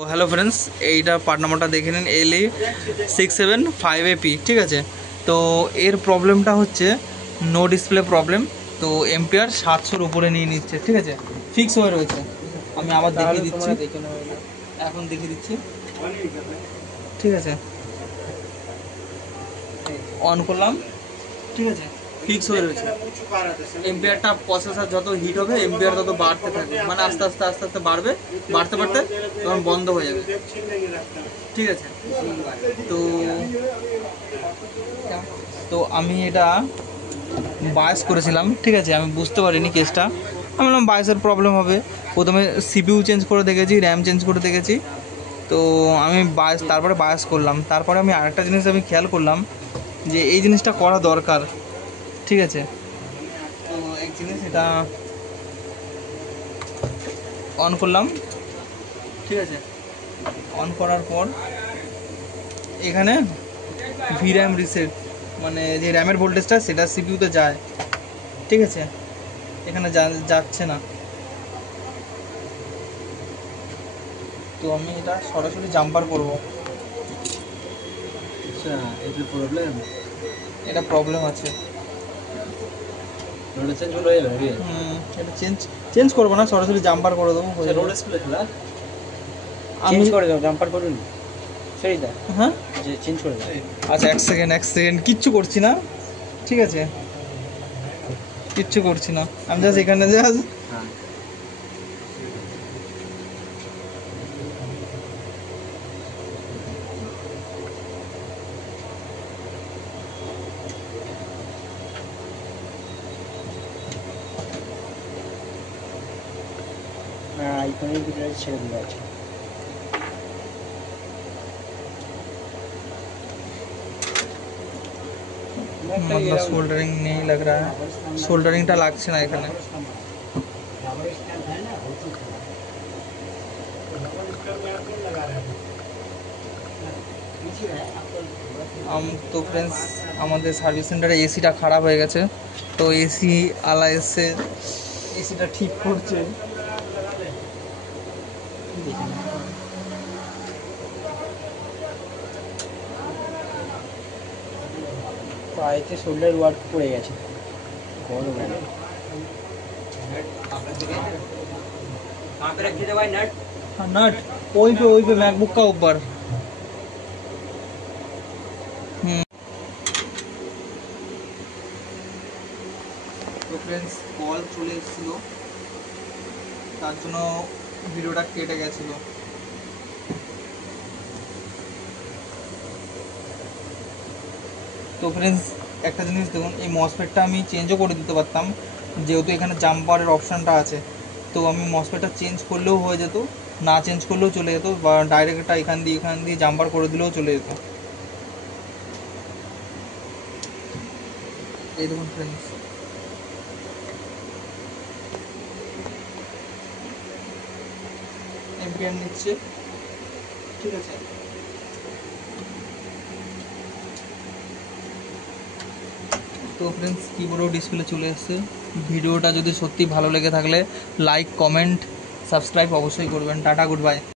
তো hello friends, এইটা part নাম্বারটা দেখে নিন LE675AP, ঠিক আছে। তো এর প্রবলেমটা হচ্ছে নো ডিসপ্লে প্রবলেম। তো এম্পিয়ার 700-র উপরে নিয়ে নিচ্ছে, ঠিক আছে, ফিক্স হয়ে রয়েছে। আমি আবার দেখিয়ে দিচ্ছি, এখন দেখিয়ে দিচ্ছি, ঠিক আছে। অন করলাম, ঠিক আছে, ফিক্স হয়ে রয়েছে। এম্পিয়ারটা প্রসেসর যত হিট হবে এম্পিয়ার তত বাড়তে থাকবে, মানে আস্তে আস্তে আস্তে আস্তে বাড়বে, বাড়তে বাড়তে তখন বন্ধ হয়ে যাবে, ঠিক আছে। তো তো আমি এটা বায়াস করেছিলাম, ঠিক আছে। আমি বুঝতে পারিনি কেসটা, আমি বললাম বায়াসের প্রবলেম হবে। প্রথমে সিপিইউ চেঞ্জ করে দেখেছি, র্যাম চেঞ্জ করে দেখেছি। তো আমি বায়াস, তারপরে বায়াস করলাম। তারপরে আমি আরেকটা জিনিস আমি খেয়াল করলাম যে এই জিনিসটা করা দরকার, ঠিক আছে। তো এক জিনিস, এটা অন করলাম, ঠিক আছে। অন করার পর এখানে ভির্যাম রিসেট, মানে যে র্যামের ভোল্টেজটা সেটা সিপিইউতে যায়, ঠিক আছে। এখানে যাচ্ছে না। তো আমি এটা সরাসরি জাম্পার করব। আচ্ছা, এটা প্রবলেম, এটা প্রবলেম আছে। রোড চেঞ্জ হয়ে যাবে। এটা চেঞ্জ করবো না, সরাসরি জাম্পার করে দেবো। রোড স্কুলে খেলা আমি চেঞ্জ করে দাও, জাম্পার করুন সেইটা। হ্যাঁ, যে চেঞ্জ করে দাও। আচ্ছা, এক সেকেন্ড, কিচ্ছু করছি না, ঠিক আছে, কিচ্ছু করছি না। আমি জাস্ট এখানে জাস্ট হ্যাঁ, আইফোনের ভিতরে ছেড়ে দেওয়া আছে। मतलब सोल्डरिंग नहीं लग रहा है, সোল্ডারিংটা লাগছে না এখানে। তো ফ্রেন্ডস, আমাদের সার্ভিস সেন্টারে এসিটা খারাপ হয়ে গেছে। তো এসি আলা এসে এসিটা ঠিক করছে। প্রায়তে শোল্ডার ওয়ার্ক পড়ে গেছে, বড় গেল। नट वही पे मैकबुक का ऊपर। তো ফ্রেন্ডস, কল চলে এসেছিলো, তার জন্য ভিডিওটা কেটে গেছিলো। তো ফ্রেন্ডস, একটা জিনিস দেখুন, এই মসফেটটা আমি চেঞ্জও করে দিতে পারতাম, যেহেতু এখানে জাম্পারের অপশানটা আছে। তো আমি মসফেটটা চেঞ্জ করলেও হয়ে যেত, না চেঞ্জ করলেও চলে যেত, বা ডাইরেক্টটা এখান দিয়ে জাম্পার করে দিলেও চলে যেত। এই দেখুন ফ্রেন্ডস, এমপিআর নিচ্ছে, ঠিক আছে। তো ফ্রেন্ডস, কিবোর্ডও ডিসপ্লে চলে এসেছে। ভিডিওটা যদি সত্যি ভালো লেগে থাকলে লাইক, কমেন্ট, সাবস্ক্রাইব অবশ্যই করবেন। Tata, good bye.